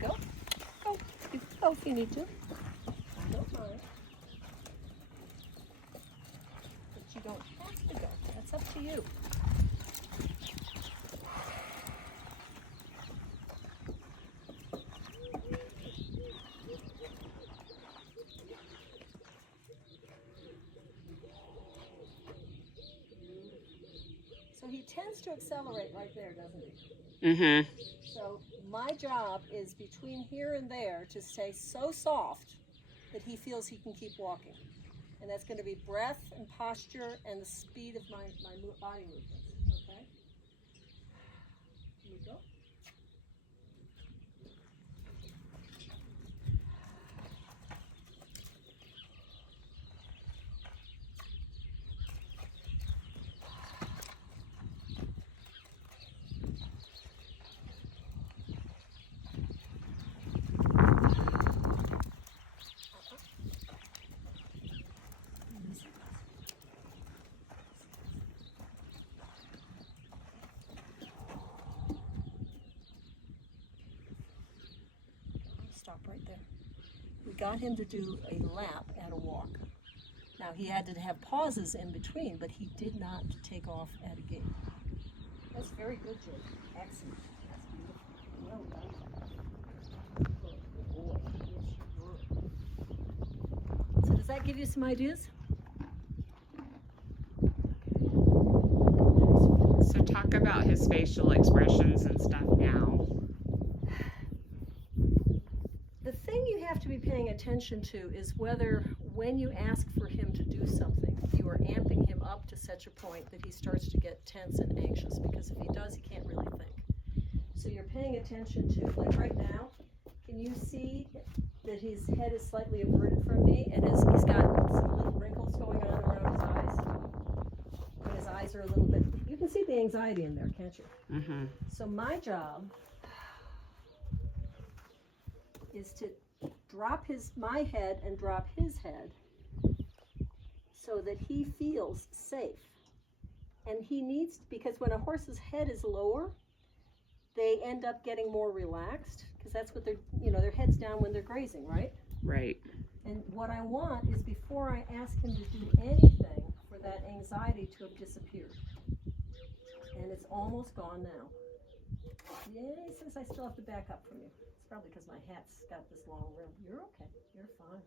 Go. Go. You can go if you need to. Don't mind. But you don't have to go. That's up to you. So he tends to accelerate right there, doesn't he? Mm-hmm. So my job is between here and there to stay so soft that he feels he can keep walking. And that's going to be breath and posture and the speed of my body movements. Okay? Here we go. Stop right there. We got him to do a lap at a walk. Now he had to have pauses in between, but he did not take off at a gait. That's very good, Jake. Excellent. That's beautiful. Well done. Good boy. Yes, you were. So does that give you some ideas? So talk about his facial expressions and stuff now. The thing you have to be paying attention to is whether when you ask for him to do something, you are amping him up to such a point that he starts to get tense and anxious, because if he does, he can't really think. So you're paying attention to, like right now, can you see that his head is slightly averted from me and he's got some little wrinkles going on around his eyes? And his eyes are a little bit, you can see the anxiety in there, can't you? Mm-hmm. So my job is to drop my head and drop his head so that he feels safe. And he needs, because when a horse's head is lower, they end up getting more relaxed, because that's what their head's down when they're grazing, right? Right. And what I want is, before I ask him to do anything, for that anxiety to have disappeared. And it's almost gone now. Yeah, he says I still have to back up from you. It's probably because my hat's got this long rim. You're okay. You're fine.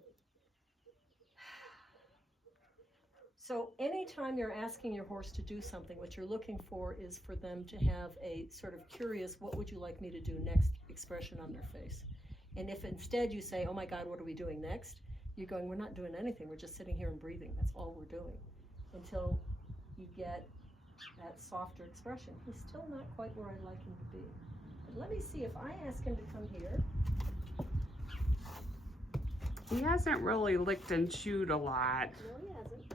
So anytime you're asking your horse to do something, what you're looking for is for them to have a sort of curious, what would you like me to do next expression on their face. And if instead you say, oh my God, what are we doing next? You're going, we're not doing anything. We're just sitting here and breathing. That's all we're doing. Until you get that softer expression. He's still not quite where I'd like him to be. But let me see, if I ask him to come here. He hasn't really licked and chewed a lot. No, he hasn't.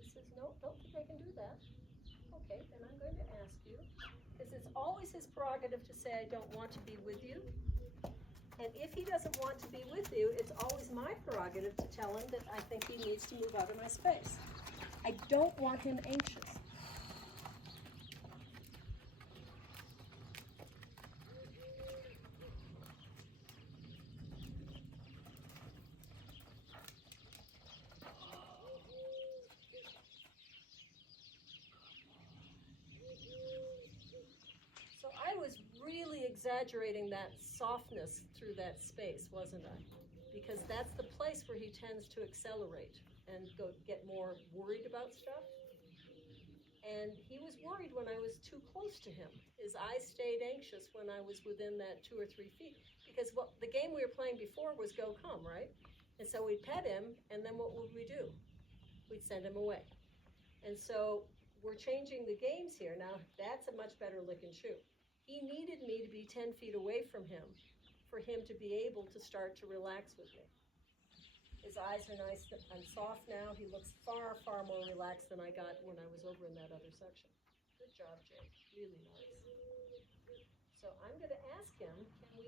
He says, no, don't think I can do that. Okay, then I'm going to ask you, because it's always his prerogative to say, I don't want to be with you. And if he doesn't want to be with you, it's always my prerogative to tell him that I think he needs to move out of my space. I don't want him anxious. So I was really exaggerating that softness through that space, wasn't I? Because that's the place where he tends to accelerate and get more worried about stuff. And he was worried when I was too close to him. His eyes stayed anxious when I was within that 2 or 3 feet. Because the game we were playing before was go come, right? And so we'd pet him, and then what would we do? We'd send him away. And so we're changing the games here. Now, that's a much better lick and chew. He needed me to be 10 feet away from him for him to be able to start to relax with me. His eyes are nice and soft now. He looks far, far more relaxed than I got when I was over in that other section. Good job, Jake. Really nice. So I'm going to ask him, can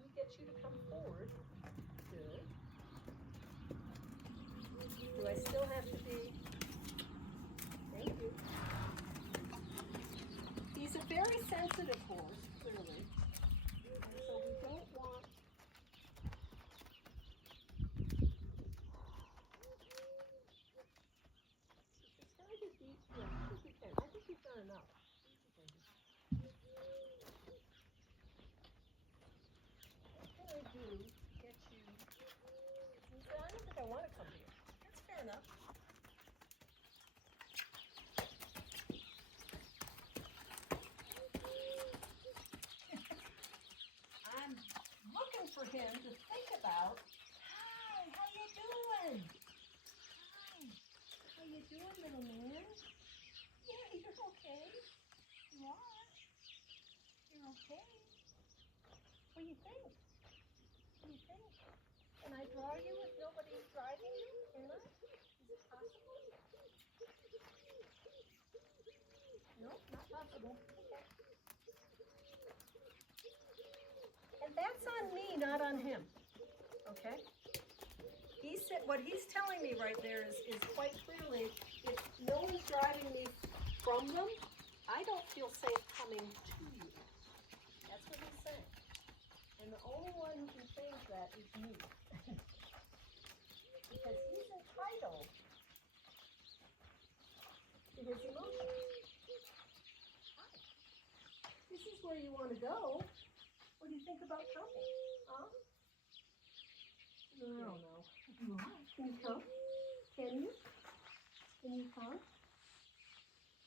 we get you to come forward? Good. Do I still have to be enough. I'm looking for him to think about, hi, how you doing? Hi, how you doing, little man? Yeah, you're okay. You are. You're okay. What do you think? What do you think? Can I draw you if nobody's driving you? Can I? Is it possible? No, not possible. Okay. And that's on me, not on him. Okay? He said what he's telling me right there is quite clearly, if no one's driving me from them, I don't feel safe coming to you. That's what he's saying. And the only one who can change that is me. Because he's entitled to his emotions. Hi. This is where you want to go. What do you think about coming? Huh? I don't know. Can you come? Can you? Can you come?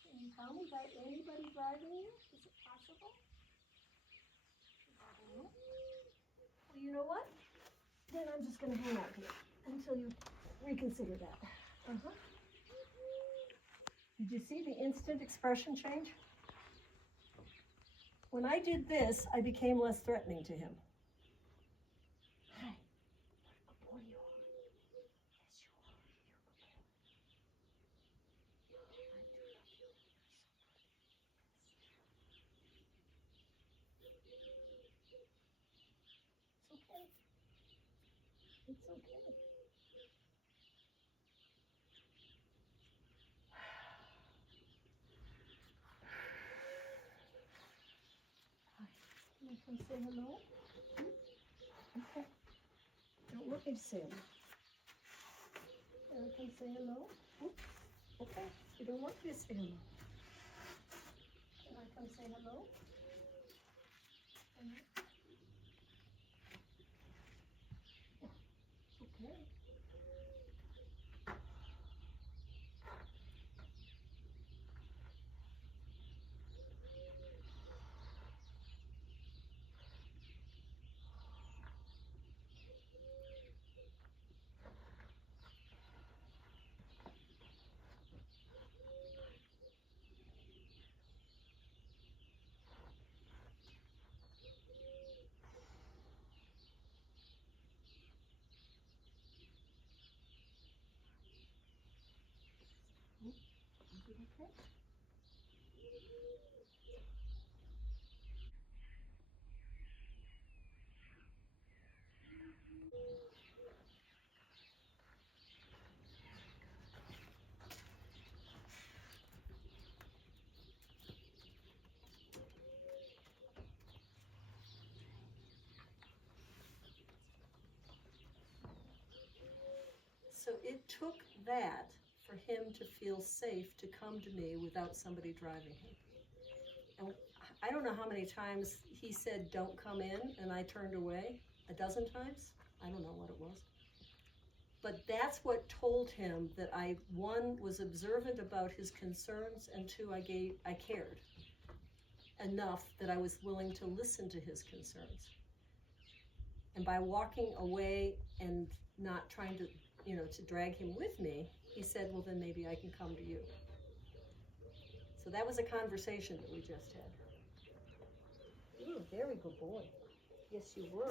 Can you come without anybody driving you? Is it possible? Well, you know what? Then I'm just going to hang out here until you reconsider that. Uh-huh. Did you see the instant expression change? When I did this, I became less threatening to him. Hi. What a good boy you are. Yes, you are. You're a good boy. I do love you. You're so good. It's okay. It's okay. Hi. Can I come say hello? Okay. Don't want me to say hello. Can I come say hello? Okay. You don't want me to say hello. Can I come say hello? Yeah. Okay. Is it okay? So it took that for him to feel safe to come to me without somebody driving him. And I don't know how many times he said, don't come in, and I turned away. A dozen times? I don't know what it was. But that's what told him that I, one, was observant about his concerns, and two, I cared enough that I was willing to listen to his concerns. And by walking away and not trying to, to drag him with me, he said, well, then maybe I can come to you. So that was a conversation that we just had. You're a very good boy. Yes, you were.